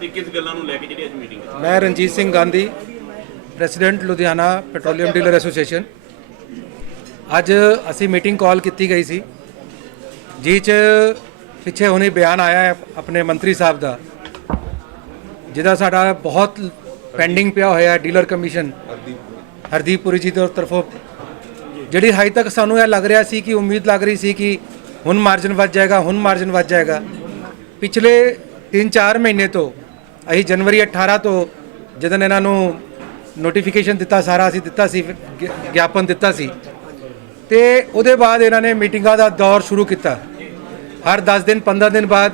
ਤੇ ਕਿਸ ਗੱਲਾਂ ਨੂੰ ਲੈ ਕੇ ਜਿਹੜੀ ਅੱਜ ਮੀਟਿੰਗ ਹੈ? ਮੈਂ Ranjit Singh Gandhi president Ludhiana petroleum dealer association ਅੱਜ ਅਸੀਂ ਮੀਟਿੰਗ ਕਾਲ ਕੀਤੀ ਗਈ ਸੀ, ਜਿਹ 'ਚ ਪਿੱਛੇ ਹੁਣੇ ਬਿਆਨ ਆਇਆ ਹੈ ਆਪਣੇ ਮੰਤਰੀ ਸਾਹਿਬ ਦਾ, ਜਿਹਦਾ ਸਾਡਾ ਬਹੁਤ ਪੈਂਡਿੰਗ ਪਿਆ ਹੋਇਆ ਹੈ ਡੀਲਰ ਕਮਿਸ਼ਨ ਹਰਦੀਪ ਪੁਰੀ ਜੀ ਦੇ ਤਰਫੋਂ। ਜਿਹੜੀ ਹਾਈ ਤੱਕ ਸਾਨੂੰ ਇਹ ਲੱਗ ਰਿਹਾ ਸੀ ਕਿ ਉਮੀਦ ਲੱਗ ਰਹੀ ਸੀ ਕਿ ਹੁਣ ਮਾਰਜਨ ਵੱਧ ਜਾਏਗਾ, ਹੁਣ ਮਾਰਜਨ ਵੱਧ ਜਾਏਗਾ। ਪਿਛਲੇ 3-4 ਮਹੀਨੇ ਤੋਂ ਅਸੀਂ ਜਨਵਰੀ 18 ਤੋਂ ਜਦੋਂ ਇਹਨਾਂ ਨੂੰ ਨੋਟੀਫਿਕੇਸ਼ਨ ਦਿੱਤਾ ਸਾਰਾ, ਅਸੀਂ ਦਿੱਤਾ ਸੀ, ਗਿਆਪਨ ਦਿੱਤਾ ਸੀ। ਤੇ ਉਹਦੇ ਬਾਅਦ ਇਹਨਾਂ ਨੇ ਮੀਟਿੰਗਾਂ ਦਾ ਦੌਰ ਸ਼ੁਰੂ ਕੀਤਾ। ਹਰ 10 ਦਿਨ 15 ਦਿਨ ਬਾਅਦ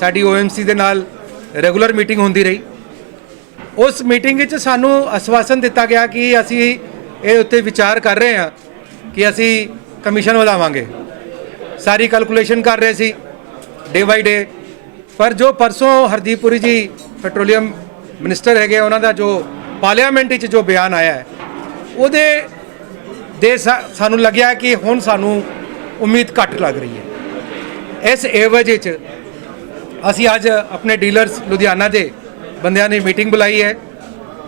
ਸਾਡੀ OMC ਦੇ ਨਾਲ ਰੈਗੂਲਰ ਮੀਟਿੰਗ ਹੁੰਦੀ ਰਹੀ। ਉਸ ਮੀਟਿੰਗ ਵਿੱਚ ਸਾਨੂੰ ਆਸ਼ਵਾਸਨ ਦਿੱਤਾ ਗਿਆ ਕਿ ਅਸੀਂ ਇਹ ਉੱਤੇ ਵਿਚਾਰ ਕਰ ਰਹੇ ਹਾਂ ਕਿ ਅਸੀਂ ਕਮਿਸ਼ਨ ਵਧਾਵਾਂਗੇ। ਸਾਰੀ ਕੈਲਕੂਲੇਸ਼ਨ ਕਰ ਰਹੇ ਸੀ ਡੇ ਬਾਈ ਡੇ ਪਰ ਜੋ ਪਰਸੋਂ ਹਰਦੀਪ ਪੁਰੀ ਜੀ ਪੈਟਰੋਲੀਅਮ ਮਿਨਿਸਟਰ ਹੈਗੇ ਉਹਨਾਂ ਦਾ ਜੋ ਪਾਰਲੀਮੈਂਟ ਵਿੱਚ ਜੋ ਬਿਆਨ ਆਇਆ ਹੈ, ਉਹਦੇ ਦੇ ਸਾ- ਸਾਨੂੰ ਲੱਗਿਆ ਕਿ ਹੁਣ ਸਾਨੂੰ ਉਮੀਦ ਘੱਟ ਲੱਗ ਰਹੀ ਹੈ। ਇਸ ਏਵਜ ਵਿੱਚ ਅਸੀਂ ਅੱਜ ਆਪਣੇ ਡੀਲਰਸ ਲੁਧਿਆਣਾ ਦੇ ਬੰਦਿਆਂ ਨੇ ਮੀਟਿੰਗ ਬੁਲਾਈ ਹੈ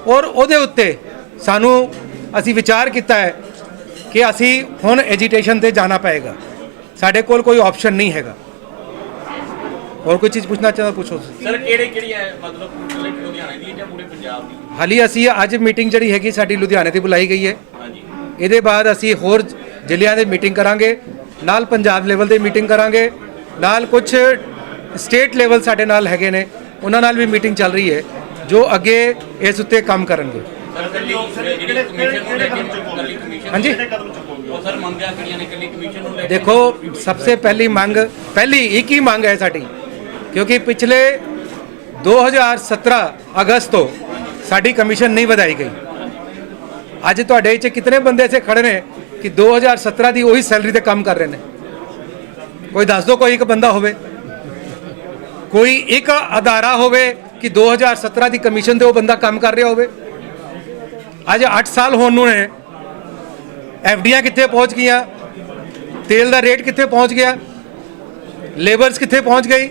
ਔਰ ਉਹਦੇ ਉੱਤੇ ਸਾਨੂੰ ਅਸੀਂ ਵਿਚਾਰ ਕੀਤਾ ਹੈ ਕਿ ਅਸੀਂ ਹੁਣ ਐਜੀਟੇਸ਼ਨ ਤੇ ਜਾਣਾ ਪਏਗਾ। ਸਾਡੇ ਕੋਲ ਕੋਈ ਆਪਸ਼ਨ ਨਹੀਂ ਹੈਗਾ। ਹੋਰ ਕੋਈ ਚੀਜ਼ ਪੁੱਛਣਾ ਚਾਹਦਾ ਪੁੱਛੋ ਤੁਸੀਂ। ਸਰ ਕਿਹੜੇ ਕਿਹੜੀ ਹੈ? ਮਤਲਬ ਇਕੱਲੇ ਲੁਧਿਆਣੇ ਦੀ ਜਾਂ ਪੂਰੇ ਪੰਜਾਬ ਦੀ? ਹਾਲੀ ਅਸੀਂ ਅੱਜ ਮੀਟਿੰਗ ਜਿਹੜੀ ਹੈਗੀ ਸਾਡੀ ਲੁਧਿਆਣੇ ਤੇ ਬੁਲਾਈ ਗਈ ਹੈ। ਹਾਂਜੀ। ਇਹਦੇ ਬਾਅਦ ਅਸੀਂ ਹੋਰ ਜ਼ਿਲ੍ਹਿਆਂ ਦੇ ਮੀਟਿੰਗ ਕਰਾਂਗੇ ਨਾਲ ਪੰਜਾਬ ਲੈਵਲ ਤੇ ਮੀਟਿੰਗ ਕਰਾਂਗੇ ਨਾਲ ਕੁਝ ਸਟੇਟ ਲੈਵਲ ਸਾਡੇ ਨਾਲ ਹੈਗੇ ਨੇ ਉਹਨਾਂ ਨਾਲ ਵੀ ਮੀਟਿੰਗ ਚੱਲ ਰਹੀ ਹੈ ਜੋ ਅੱਗੇ ਇਸ ਉੱਤੇ ਕੰਮ ਕਰਨਗੇ। ਹਾਂਜੀ। ਉਹ ਸਰ ਮੰਗਿਆ ਕਿਹੜੀਆਂ ਨੇ? ਕੱਲੀ ਕਮਿਸ਼ਨ ਨੂੰ ਲੈ ਕੇ ਦੇਖੋ ਸਭ ਤੋਂ ਪਹਿਲੀ ਮੰਗ ਪਹਿਲੀ ਇੱਕ ਹੀ ਮੰਗ ਹੈ ਸਾਡੀ ਕਿਉਂਕਿ ਪਿਛਲੇ 2017 ਅਗਸਤ ਤੋਂ ਸਾਡੀ ਕਮਿਸ਼ਨ ਨਹੀਂ ਵਧਾਈ ਗਈ। ਅੱਜ ਤੁਹਾਡੇ ਵਿੱਚ ਕਿਤਨੇ ਬੰਦੇ ਇੱਥੇ ਖੜੇ ਨੇ ਕਿ 2017 ਦੀ ਉਹੀ ਸੈਲਰੀ ਤੇ ਕੰਮ ਕਰ ਰਹੇ ਨੇ? ਕੋਈ ਦੱਸ ਦਿਓ ਕੋਈ ਇੱਕ ਬੰਦਾ ਹੋਵੇ। ਕੋਈ ਇੱਕ ਅਦਾਰਾ ਹੋਵੇ ਕਿ 2017 ਦੀ ਕਮਿਸ਼ਨ ਤੇ ਉਹ ਬੰਦਾ ਕੰਮ ਕਰ ਰਿਹਾ ਹੋਵੇ। ਅੱਜ 8 ਸਾਲ ਹੋਣ ਨੂੰ ਨੇ। ਐਫਡੀਆਂ ਕਿੱਥੇ ਪਹੁੰਚ ਗਈਆਂ? ਤੇਲ ਦਾ ਰੇਟ ਕਿੱਥੇ ਪਹੁੰਚ ਗਿਆ? ਲੇਬਰਸ ਕਿੱਥੇ ਪਹੁੰਚ ਗਈ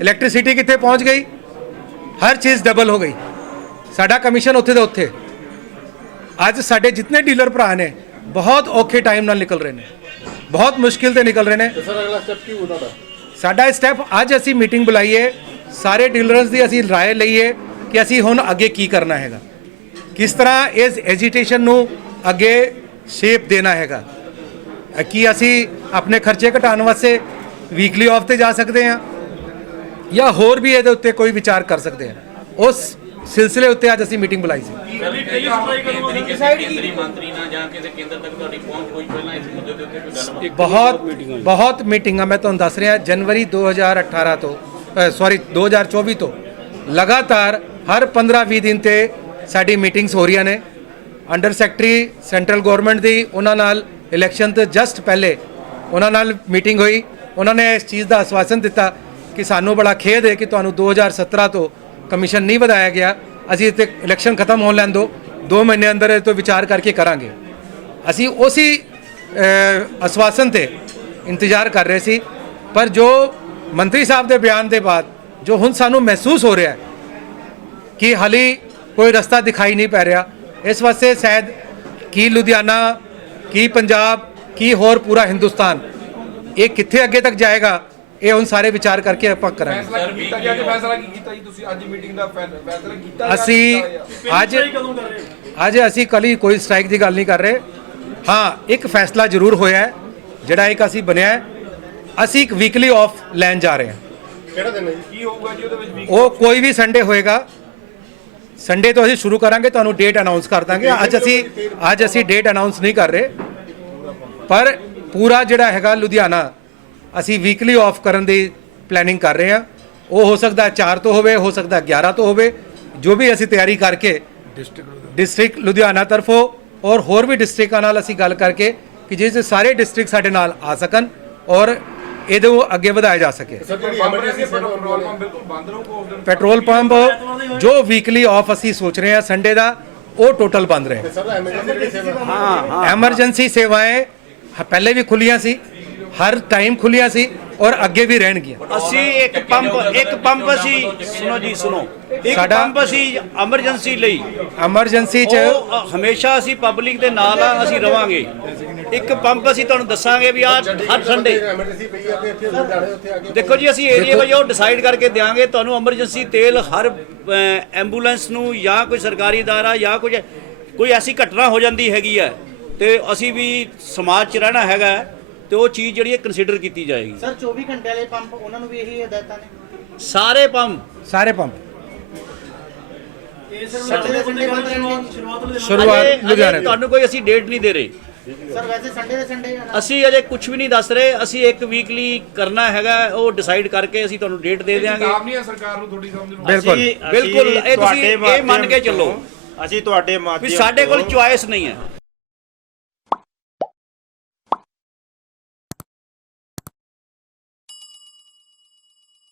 ਇਲੈਕਟ੍ਰਿਸਿਟੀ ਕਿੱਥੇ ਪਹੁੰਚ ਗਈ? ਹਰ ਚੀਜ਼ ਡਬਲ ਹੋ ਗਈ। ਸਾਡਾ ਕਮਿਸ਼ਨ ਉੱਥੇ ਦਾ ਉੱਥੇ। ਅੱਜ ਸਾਡੇ ਜਿੰਨੇ ਡੀਲਰ ਭਰਾ ਨੇ ਬਹੁਤ ਔਖੇ ਟਾਈਮ ਨਾਲ ਨਿਕਲ ਰਹੇ ਨੇ। ਬਹੁਤ ਮੁਸ਼ਕਿਲ ਤੇ ਨਿਕਲ ਰਹੇ ਨੇ। ਸਰ ਅਗਲਾ ਸਟੈਪ ਕੀ ਹੋਣਾ ਦਾ ਸਾਡਾ ਸਟੈਪ ਅੱਜ ਅਸੀਂ ਮੀਟਿੰਗ ਬੁਲਾਈਏ। ਸਾਰੇ ਡੀਲਰਸ ਦੀ ਅਸੀਂ ਰਾਏ ਲਈਏ ਕਿ ਅਸੀਂ ਹੁਣ ਅੱਗੇ ਕੀ ਕਰਨਾ ਹੈਗਾ। ਕਿਸ ਤਰ੍ਹਾਂ ਇਸ ਐਜੀਟੇਸ਼ਨ ਨੂੰ ਅੱਗੇ ਸ਼ੇਪ ਦੇਣਾ ਹੈਗਾ। ਕੀ ਅਸੀਂ ਆਪਣੇ ਖਰਚੇ ਘਟਾਉਣ ਵਾਸਤੇ ਵੀਕਲੀ ਆਫ ਤੇ ਜਾ ਸਕਦੇ ਹਾਂ? ਜਾਂ ਹੋਰ ਵੀ ਇਹਦੇ ਉੱਤੇ ਕੋਈ ਵਿਚਾਰ ਕਰ ਸਕਦੇ ਹਾਂ ਉਸ ਸਿਲਸਿਲੇ ਉੱਤੇ ਅੱਜ ਅਸੀਂ ਮੀਟਿੰਗ ਬੁਲਾਈ ਸੀ। ਕੇਂਦਰੀ ਕੇਂਦਰੀ ਮੰਤਰੀ ਨਾਲ ਜਾਂ ਕਿਸੇ ਕੇਂਦਰ ਤੱਕ ਤੁਹਾਡੀ ਪਹੁੰਚ ਹੋਈ ਪਹਿਲਾਂ ਇਸ ਮੁੱਦੇ ਦੇ ਉੱਤੇ ਕੋਈ ਗੱਲਬਾਤ? ਬਹੁਤ ਬਹੁਤ ਮੀਟਿੰਗਾਂ ਮੈਂ ਤੁਹਾਨੂੰ ਦੱਸ ਰਿਹਾ ਜਨਵਰੀ 2018 ਤੋਂ ਸੌਰੀ 2024 ਤੋਂ ਲਗਾਤਾਰ ਹਰ 15-20 ਦਿਨ ਤੇ ਸਾਡੀ ਮੀਟਿੰਗਸ ਹੋ ਰਹੀਆਂ ਨੇ। ਅੰਡਰ ਸੈਕਟਰੀ ਸੈਂਟਰਲ ਗਵਰਨਮੈਂਟ ਦੀ ਉਹਨਾਂ ਨਾਲ ਇਲੈਕਸ਼ਨ ਤੋਂ ਜਸਟ ਪਹਿਲੇ ਉਹਨਾਂ ਨਾਲ ਮੀਟਿੰਗ ਹੋਈ। ਉਹਨਾਂ ਨੇ ਇਸ ਚੀਜ਼ ਦਾ ਆਸ਼ਵਾਸਨ ਦਿੱਤਾ ਕਿ ਸਾਨੂੰ ਬੜਾ ਖੇਦ ਹੈ ਕਿ ਤੁਹਾਨੂੰ 2017 ਤੋਂ ਕਮਿਸ਼ਨ ਨਹੀਂ ਵਧਾਇਆ ਗਿਆ। ਅਸੀਂ ਇੱਥੇ ਇਲੈਕਸ਼ਨ ਖਤਮ ਹੋਣ ਲੈਣ ਦਿਓ 2 ਮਹੀਨੇ ਅੰਦਰ ਇਹ ਤੋਂ ਵਿਚਾਰ ਕਰਕੇ ਕਰਾਂਗੇ। ਅਸੀਂ ਉਸੇ ਅਹ, ਆਸ਼ਵਾਸਨ ਤੇ ਇੰਤਜ਼ਾਰ ਕਰ ਰਹੇ ਸੀ। ਪਰ ਜੋ ਮੰਤਰੀ ਸਾਹਿਬ ਦੇ ਬਿਆਨ ਦੇ ਬਾਅਦ ਜੋ ਹੁਣ ਸਾਨੂੰ ਮਹਿਸੂਸ ਹੋ ਰਿਹਾ ਹੈ ਕਿ ਹਾਲੀ ਕੋਈ ਰਸਤਾ ਦਿਖਾਈ ਨਹੀਂ ਪੈ ਰਿਹਾ ਇਸ ਵਾਸਤੇ ਸ਼ਾਇਦ ਕੀ ਲੁਧਿਆਣਾ ਕੀ ਪੰਜਾਬ ਕੀ ਹੋਰ ਪੂਰਾ ਹਿੰਦੁਸਤਾਨ ਇਹ ਕਿੱਥੇ ਅੱਗੇ ਤੱਕ ਜਾਏਗਾ ਇਹ ਹੁਣ ਸਾਰੇ ਵਿਚਾਰ ਕਰਕੇ ਆਪਾਂ ਕਰਾਂਗੇ। ਫੈਸਲਾ ਕੀ ਕੀਤਾ ਗਿਆ ਤੇ ਫੈਸਲਾ ਕੀ ਕੀਤਾ ਜੀ ਤੁਸੀਂ? ਅੱਜ ਮੀਟਿੰਗ ਦਾ ਫੈ- ਫੈਸਲਾ ਕੀਤਾ ਜਾਂ ਅਸੀਂ ਕੀਤਾ ਅੱਜ ਅੱਜ ਅਸੀਂ ਕਲੀ ਕੋਈ ਸਟ੍ਰਾਈਕ ਦੀ ਗੱਲ ਨਹੀਂ ਕਰ ਰਹੇ। ਹਾਂ ਇੱਕ ਫੈਸਲਾ ਜ਼ਰੂਰ ਹੋਇਆ ਹੈ ਜਿਹੜਾ ਇੱਕ ਅਸੀਂ ਬਣਿਆ ਹੈ। ਅਸੀਂ ਇੱਕ ਵੀਕਲੀ ਆਫ ਲੈਣ ਜਾ ਰਹੇ ਹਾਂ। ਕਿਹੜਾ ਦਿਨ ਹੈ ਜੀ? ਕੀ ਹੋਊਗਾ ਜੀ ਉਹਦੇ ਵਿੱਚ ਵੀ ਉਹ ਕੋਈ ਵੀ ਸੰਡੇ ਹੋਏਗਾ। ਸੰਡੇ ਤੋਂ ਅਸੀਂ ਸ਼ੁਰੂ ਕਰਾਂਗੇ ਤੁਹਾਨੂੰ ਡੇਟ ਅਨਾਉਂਸ ਕਰ ਦਾਂਗੇ। ਅੱਜ ਅਸੀਂ ਅੱਜ ਅਸੀਂ ਡੇਟ ਅਨਾਉਂਸ ਨਹੀਂ ਕਰ ਰਹੇ। ਪਰ ਪੂਰਾ ਜਿਹੜਾ ਹੈਗਾ ਲੁਧਿਆਣਾ ਅਸੀਂ ਵੀਕਲੀ ਆਫ ਕਰਨ ਦੀ ਪਲੈਨਿੰਗ ਕਰ ਰਹੇ ਹਾਂ। ਉਹ ਹੋ ਸਕਦਾ 4 ਤੋਂ ਹੋਵੇ ਹੋ ਸਕਦਾ 11 ਤੋਂ ਹੋਵੇ। ਜੋ ਵੀ ਅਸੀਂ ਤਿਆਰੀ ਕਰਕੇ ਡਿਸਟ੍ਰਿਕਟ ਲੁਧਿਆਣਾ। ਤਰਫੋਂ ਔਰ ਹੋਰ ਵੀ ਡਿਸਟ੍ਰਿਕਟਾਂ ਨਾਲ ਅਸੀਂ ਗੱਲ ਕਰਕੇ ਕਿ ਜਿਸ 'ਚ ਸਾਰੇ ਡਿਸਟ੍ਰਿਕਟ ਸਾਡੇ ਨਾਲ ਆ ਸਕਣ ਔਰ ਇਹਦੇ ਨੂੰ ਅੱਗੇ ਵਧਾਇਆ ਜਾ ਸਕੇ। ਪੈਟਰੋਲ ਪੰਪ ਜੋ ਵੀਕਲੀ ਆਫ ਅਸੀਂ ਸੋਚ ਰਹੇ ਹਾਂ ਸੰਡੇ ਦਾ ਉਹ ਟੋਟਲ ਬੰਦ ਰਹੇ। ਐਮਰਜੈਂਸੀ ਸੇਵਾएं ਪਹਿਲੇ ਵੀ ਖੁੱਲੀਆਂ ਸੀ। ਹਰ ਟਾਈਮ ਖੁੱਲੀਆਂ ਸੀ ਔਰ ਅੱਗੇ ਵੀ ਰਹਿਣਗੀਆਂ। ਅਸੀਂ ਇੱਕ ਪੰਪ ਇੱਕ ਪੰਪ ਅਸੀਂ ਸੁਣੋ ਜੀ ਸੁਣੋ। ਇੱਕ ਸਾਡਾ- ਪੰਪ ਅਸੀਂ ਐਮਰਜੈਂਸੀ ਲਈ। ਐਮਰਜੈਂਸੀ 'ਚ ਉਹ ਅ, ਹਮੇਸ਼ਾ ਅਸੀਂ ਪਬਲਿਕ ਦੇ ਨਾਲ ਆ ਅਸੀਂ ਰਵਾਂਗੇ। ਇੱਕ ਪੰਪ ਅਸੀਂ ਤੁਹਾਨੂੰ ਦੱਸਾਂਗੇ ਵੀ ਆ ਹਰ ਸੰਡੇ ਐਮਰਜੈਂਸੀ ਪਈ ਆ ਤੇ ਇੱਥੇ ਲੁਧਿਆਣੇ ਉੱਥੇ ਆ ਕੇ ਦੇਖੋ ਜੀ ਅਸੀਂ ਏਰੀਆ ਵਜੋਂ ਡਿਸਾਈਡ ਕਰਕੇ ਦਿਆਂਗੇ ਤੁਹਾਨੂੰ ਐਮਰਜੈਂਸੀ ਤੇਲ ਹਰ ਅ, ਐਂਬੂਲੈਂਸ ਨੂੰ ਜਾਂ ਕੋਈ ਸਰਕਾਰੀ ਦਾਰਾ ਜਾਂ ਕੁਝ ਕੋਈ ਐਸੀ ਘਟਨਾ ਹੋ ਜਾਂਦੀ ਹੈਗੀ ਹੈ ਤੇ ਅਸੀਂ ਵੀ ਸਮਾਜ 'ਚ ਰਹਿਣਾ ਹੈਗਾ ਹੈ, ਤੇ ਉਹ ਚੀਜ਼ ਜਿਹੜੀ ਹੈ ਕੰਸੀਡਰ ਕੀਤੀ ਜਾਏਗੀ। ਸਰ 24 ਘੰਟੇ ਵਾਲੇ ਪੰਪ ਉਹਨਾਂ ਨੂੰ ਵੀ ਇਹੀ ਹਦਾਇਤਾਂ ਨੇ? ਸਾਰੇ ਪੰਪ। ਸਾਰੇ ਪੰਪ। ਸੰਡੇ ਦੇ ਸੰਡੇ ਬੰਦ ਰਹਿਣਗੇ ਸ਼ੁਰੂਆਤ ਲੁਧਿਆਣੇ ਤੋਂ ਤੁਹਾਨੂੰ ਕੋਈ ਅਸੀਂ ਡੇਟ ਨਹੀਂ ਦੇ ਰਹੇ। ਸਰ ਵੈਸੇ ਸੰਡੇ ਦੇ ਸੰਡੇ ਅਸੀਂ ਅਜੇ ਕੁਝ ਵੀ ਨਹੀਂ ਦੱਸ ਰਹੇ। ਅਸੀਂ ਇੱਕ ਵੀਕਲੀ ਕਰਨਾ ਹੈਗਾ ਉਹ ਡਿਸਾਈਡ ਕਰਕੇ ਅਸੀਂ ਤੁਹਾਨੂੰ ਡੇਟ ਦੇ ਦਿਆਂਗੇ ਕਿਤਾਬ ਨਹੀਂ ਹੈ ਸਰਕਾਰ ਨੂੰ ਤੁਹਾਡੀ ਸਮਝ ਨੂੰ? ਬਿਲਕੁਲ। ਅਸੀਂ- ਬਿਲਕੁਲ, ਇਹ ਤੁਸੀਂ ਇਹ ਮੰਨ ਕੇ ਚੱਲੋ। ਅਸੀਂ ਤੁਹਾਡੇ ਮਾਧਿਅਮ ਵੀ ਸਾਡੇ ਕੋਲ ਚੁਆਇਸ ਨਹੀਂ ਹੈ।